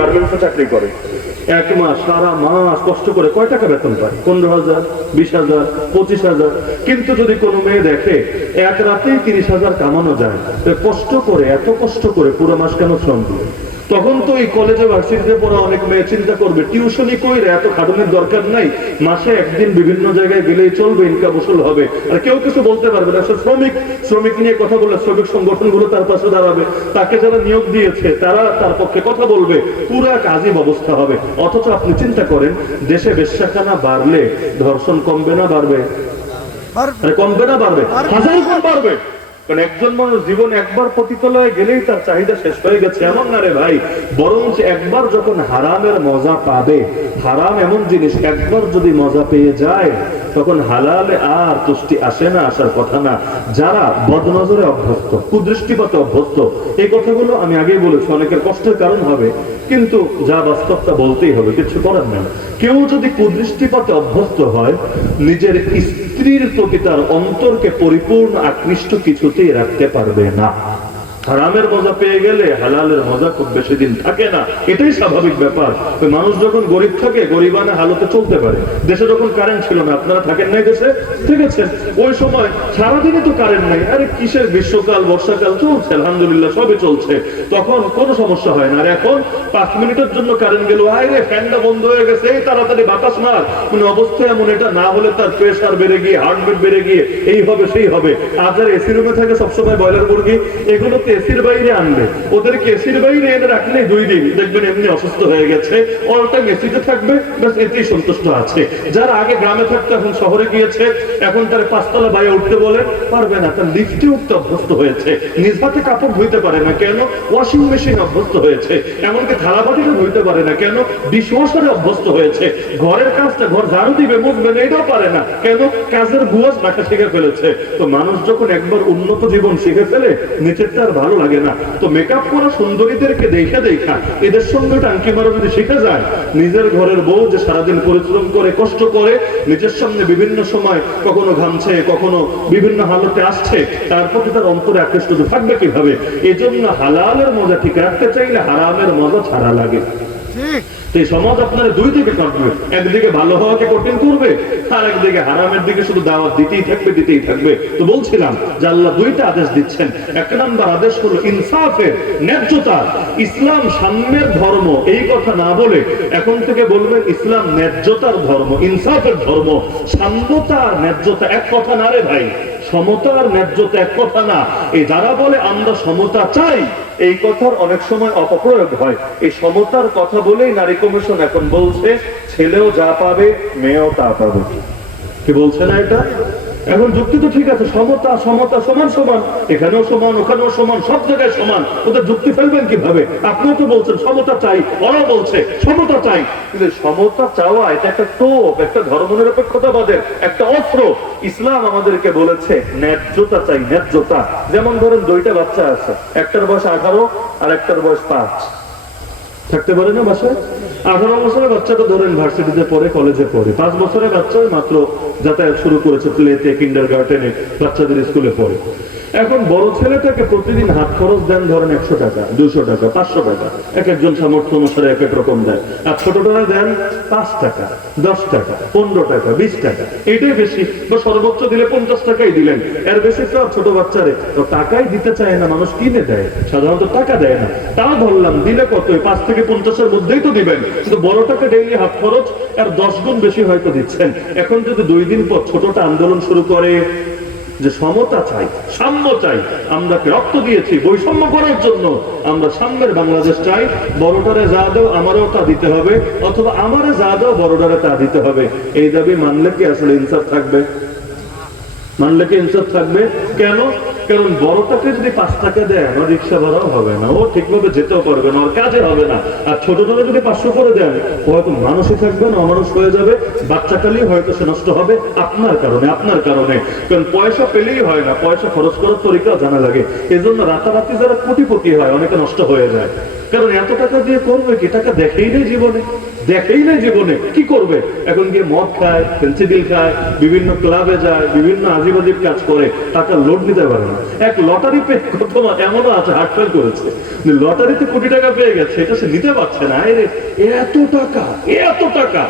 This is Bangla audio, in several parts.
গার্মেন্টসে চাকরি করে, এক মাস সারা মাস কষ্ট করে কয় টাকা বেতন পায়? 15,000, 20,000, 25,000। কিন্তু যদি কোনো মেয়ে দেখে এক রাতেই 30,000 কামানো যায়, কষ্ট করে, এত কষ্ট করে পুরো মাস কেন শ্রম দিয়ে? তখন তো এই কলেজে ভার্সিটিতে পড়া অনেক মেয়ে চিন্তা করবে, টিউশনি কইরে এত খাটুনির দরকার নাই, মাসে একদিন বিভিন্ন জায়গায় গেলেই চলবে, ইনকাম উসুল হবে, আর কেউ কিছু বলতে পারবে না। শ্রমিক নিয়ে কথা বললে শ্রমিক সংগঠনগুলো তার পাশে দাঁড়াবে, তাকে যারা নিয়োগ দিয়েছে তারা তার পক্ষে কথা বলবে, পুরা কাজী ব্যবস্থা হবে। অথচ আপনি চিন্তা করেন, দেশে বেশ্যাখানা বাড়লে ধর্ষণ কমবে না বাড়বে? কমবে না বাড়বে? হাজার গুণ বাড়বে। কারণ একজন মানুষ জীবন একবার পতিতালয়ে গেলেই তার চাহিদা শেষ হয়ে গেছে, এমন না রে ভাই। বরং একবার যখন হারামের মজা পাবে, হারাম এমন জিনিস একবার যদি মজা পেয়ে যায়, তখন হালালে আর তুষ্টি আসে না, আসার কথা না। যারা বদনজরে অভ্যস্ত, কুদৃষ্টিপাতে অভ্যস্ত, এই কথাগুলো আমি আগেই বলেছি, অনেকের কষ্টের কারণ হবে, কিন্তু যা বাস্তবটা বলতেই হবে, কিছু করার নেই। কেউ যদি কুদৃষ্টিপাতে অভ্যস্ত হয়, নিজের স্ত্রীর প্রতি তার অন্তরকে পরিপূর্ণ আকৃষ্ট কিছুতেই রাখতে পারবে না। হারামের মজা পেয়ে গেলে হালালের মজা খুব বেশি দিন থাকে না, এটাই স্বাভাবিক ব্যাপার। মানুষ যখন গরিব থাকে, গরিবানা হালতে চলতে পারে। দেশে যখন কারেন্ট ছিল না, আপনারা থাকেন নাই দেশে, ঠিক আছে, ওই সময় সারাদিনই তো কারেন্ট নাই, আরে কিসের গ্রীষ্মকাল বর্ষাকাল চলছে, আলহামদুলিল্লাহ সবই চলছে, তখন কোনো সমস্যা হয় না। আর এখন 5 মিনিটের জন্য কারেন্ট গেল, আরে ফ্যানটা বন্ধ হয়ে গেছে, এই তাড়াতাড়ি বাতাস মার, মানে অবস্থা এমন, এটা না হলে তার প্রেশার বেড়ে গিয়ে, হার্টবিট বেড়ে গিয়ে এই হবে সেই হবে। আর যারা এসি রুমে থাকে সবসময় বয়লার মুরগি, এগুলোতে এসির বাইরে আনবে, ওদেরকে এসির বাইরে এনে রাখলে 2 দিন দেখবেন এমনি অসুস্থ হয়ে গেছে, অল টাইম এসিতে থাকবে, ব্যাস এতেই সন্তুষ্ট আছে। যারা আগে গ্রামে থাকতো এখন শহরে গিয়েছে, এখন তার 5 তলা বাইরে উঠতে বলে পারবে না, তার লিফটে উঠতে অভ্যস্ত হয়েছে, নিজ হাতে কাপড় ধুইতে পারে না, কেন? ওয়াশিং মেশিন অভ্যস্ত হয়েছে। এমনকি থালা বাটিটা ধুইতে পারে না, কেন? ডিশওয়াশারে অভ্যস্ত হয়েছে। ঘরের কাজটা, ঘর ঝাড়ু দিবে, মুছবে না, এটাও পারে না, কেন? কাজের বুয়াজ রাখা শিখে ফেলেছে। তো মানুষ যখন একবার উন্নত জীবন শিখে ফেলে, নিচেরটা আর ভালো লাগে না। তো মেকআপ করা সুন্দরীদেরকে দেখা এদের সঙ্গে টাঙ্কি মারা যদি শিখে যায়, নিজের ঘরের বউ যে সারাদিন পরিশ্রম করে, কষ্ট করে, নিজের সামনে বিভিন্ন সময় কখনো ঘামছে, কখনো বিভিন্ন হালতে আসছে, তার প্রতি তার অন্তরে আকৃষ্ট থাকবে কিভাবে? এই জন্য হালালের মজা ঠিক রাখতে চাইলে হারামের মজা ছাড়া লাগে। এই সমাজ আপনার 2 দিকে কাটবে, একদিকে ভালো হওয়াকে কঠিন করবে, আর একদিকে হারামের দিকে শুধু দাওয়াত দিতেই থাকবে। তো বলছিলাম যে আল্লাহ 2টা আদেশ দিচ্ছেন। 1 নম্বর আদেশ হলো ইনসাফের, ন্যায্যতা। ইসলাম সাম্যের ধর্ম এই কথা না বলে এখন থেকে বলবেন ইসলাম ন্যায্যতার ধর্ম, ইনসাফের ধর্ম। সাম্যতা আর ন্যায্যতা এক কথা না রে ভাই, সমতা আর ন্যায্যতা এক কথা না। এই যারা বলে আমরা সমতা চাই, এই কথার অনেক সময় অপপ্রয়োগ হয়। এই সমতার কথা বলেই নারী কমিশন এখন বলছে ছেলেও যা পাবে মেয়েও তা পাবে। কি বলছে না এটা? এখন যুক্তি তো ঠিক আছে, সমতা সমান সমান, এখানেও সমান, ওখানেও সমান, সব জায়গায় সমান। ওদের যুক্তি ফেলবেন কিভাবে? আপনিও তো বলছেন সমতা চাই, ওরাও বলছে সমতা চাই, কিন্তু সমতা চাওয়া এটা একটা টোপ, একটা ধর্মনিরপেক্ষতাবাদের একটা অস্ত্র। ইসলাম আমাদেরকে বলেছে ন্যায্যতা চাই, ন্যায্যতা। যেমন ধরেন 2টা বাচ্চা আছে, একটার বয়স 18 আর একটার বয়স 5, থাকতে পারে না বাসায়? 18 বছরের বাচ্চাটা ধরেন ভার্সিটিতে পড়ে, কলেজে পড়ে, 5 বছরের বাচ্চা মাত্র যাতায়াত শুরু করেছে, প্লেতে, কিন্ডারগার্টেনে বাচ্চাদের স্কুলে পড়ে। এখন বড় ছেলেটাকে প্রতিদিন হাত খরচ দেন ধরেন 100 টাকা, 200 টাকা, 500 টাকা, এক একজন সামর্থ্য অনুসারে এক এক রকম দেয়। আর ছোটটা দেন 5 টাকা, 10 টাকা, 15 টাকা, 20 টাকা, এটাই বেশি, বা সর্বোচ্চ দিলে 50 টাকাই দিলেন, এর বেশি তো ছোট বাচ্চারে তো টাকাই দিতে চায় না, মানুষ কিনে দেয়, সাধারণত টাকা দেয় না। তাও ধরলাম দিলে কত, 5 থেকে 50-এর মধ্যেই তো দিবেন, কিন্তু বড়টাকে ডেইলি হাত খরচ আর 10 গুণ বেশি হয়তো দিচ্ছেন। এখন যদি 2 দিন পর ছোটটা আন্দোলন শুরু করে যে সমতা চাই, সাম্য চাই, আমরা রক্ত দিয়েছি বৈষম্য করার জন্য, আমরা সাম্যের বাংলাদেশ চাই, বড়টারে যা দাও আমারও তা দিতে হবে, অথবা আমারে যা দাও বড়টারে তা দিতে হবে, এই দাবি মানলে কি আসলে ইনসাফ থাকবে? মানলে কি ইনসাফ থাকবে? কেন? কারণ বড়টাকে যদি 5 টাকা দেয়, আমার রিক্সা ভাড়াও হবে না, ও ঠিকভাবে যেতেও পারবে না, ওর কাজে হবে না। আর ছোটটাকে যদি 500 করে দেন, ও হয়তো মানুষই থাকবে না, অমানুষ হয়ে যাবে, বাচ্চাটালেই হয়তো সে নষ্ট হবে আপনার কারণে। কারণ পয়সা পেলেই হয় না, পয়সা খরচ করার তরিকাও জানা লাগে। এই জন্য রাতারাতি যারা কোটিপতি হয় অনেকে নষ্ট হয়ে যায়, কারণ এত টাকা দিয়ে করবে কি, টাকা দেখেই নেই জীবনে, দেখেই না জীবনে, কি করবে? এখন গিয়ে মদ খায়, পেন্সিডিল খায়, বিভিন্ন ক্লাবে যায়, বিভিন্ন আজিবাজিব কাজ করে, টাকা লোড নিতে পারে না। এক লটারি পেয়ে কত এমনও আছে হার্ট ফেল করেছে, লটারিতে কোটি টাকা পেয়ে গেছে, এটা সে নিতে পারছে না। আরে এত টাকা, এত টাকা,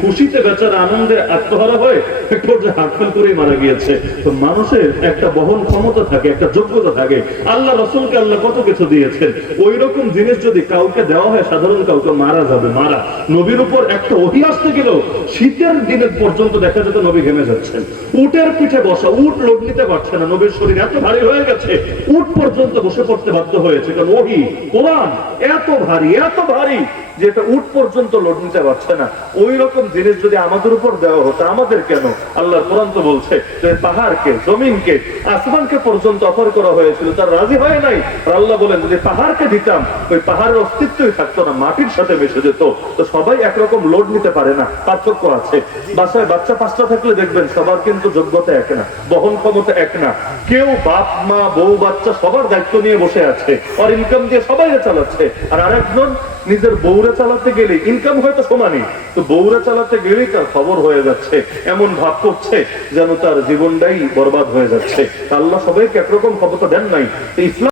খুশিতে বেচারা আনন্দে আত্মহারা হয়ে একটু হার্ট ফেল করেই মারা গিয়েছে। তো মানুষের একটা বহন ক্ষমতা থাকে, একটা যোগ্যতা থাকে। আল্লাহ রসুলকে আল্লাহ কত কিছু দিয়েছেন, ওই রকম জিনিস যদি কাউকে দেওয়া হয়, সাধারণ কাউকে মারা যাবে, মারা। নবীর উপর একটা ওহী আসতে গেল, শীতের দিনের পর্যন্ত দেখা যেত নবী ঘেমে যাচ্ছেন। উটের পিঠে বসা, উট লোড নিতে পারছে না, নবীর শরীর এত ভারী হয়ে গেছে, উট পর্যন্ত বসে পড়তে বাধ্য হয়েছে। কারণ ওহী, কোরআন এত ভারী, এত ভারী যে এটা উট পর্যন্ত লোড নিতে পারছে না। ওই রকম জিনিস যদি আমাদের উপর দেওয়া হতো, আমাদের কেন? আল্লাহর কোরআন তো বলছে যে পাহাড়কে, জমিনকে, আসমানকে পর্যন্ত অফার করা হয়েছিল, তার রাজি হয় নাই। আর আল্লাহ বলেন যদি পাহাড়কে দিতাম, ওই পাহাড়ের অস্তিত্বই থাকতো না, মাটির সাথে মিশে যেত। তো সবাই একরকম লোড নিতে পারে না, পার্থক্য আছে। বাসায় বাচ্চা 5টা থাকলে দেখবেন সবার কিন্তু যোগ্যতা এক না, বহন ক্ষমতা এক না। কেউ বাপ মা বউ বাচ্চা সবার দায়িত্ব নিয়ে বসে আছে, আর ইনকাম দিয়ে সবাই চালাচ্ছে। আর আরেকজন নিজের বউরে চালাতে গেলে ইনকাম হয়তো সমানই, তো বউরে চালাতে গেলেই তার খবর হয়ে যাচ্ছে, এমন ভাব করছে যেন তার জীবনটাই বরবাদ হয়ে যাচ্ছে। আল্লাহ সবাইকে একরকম ক্ষমতা দেন নাই। ইসলাম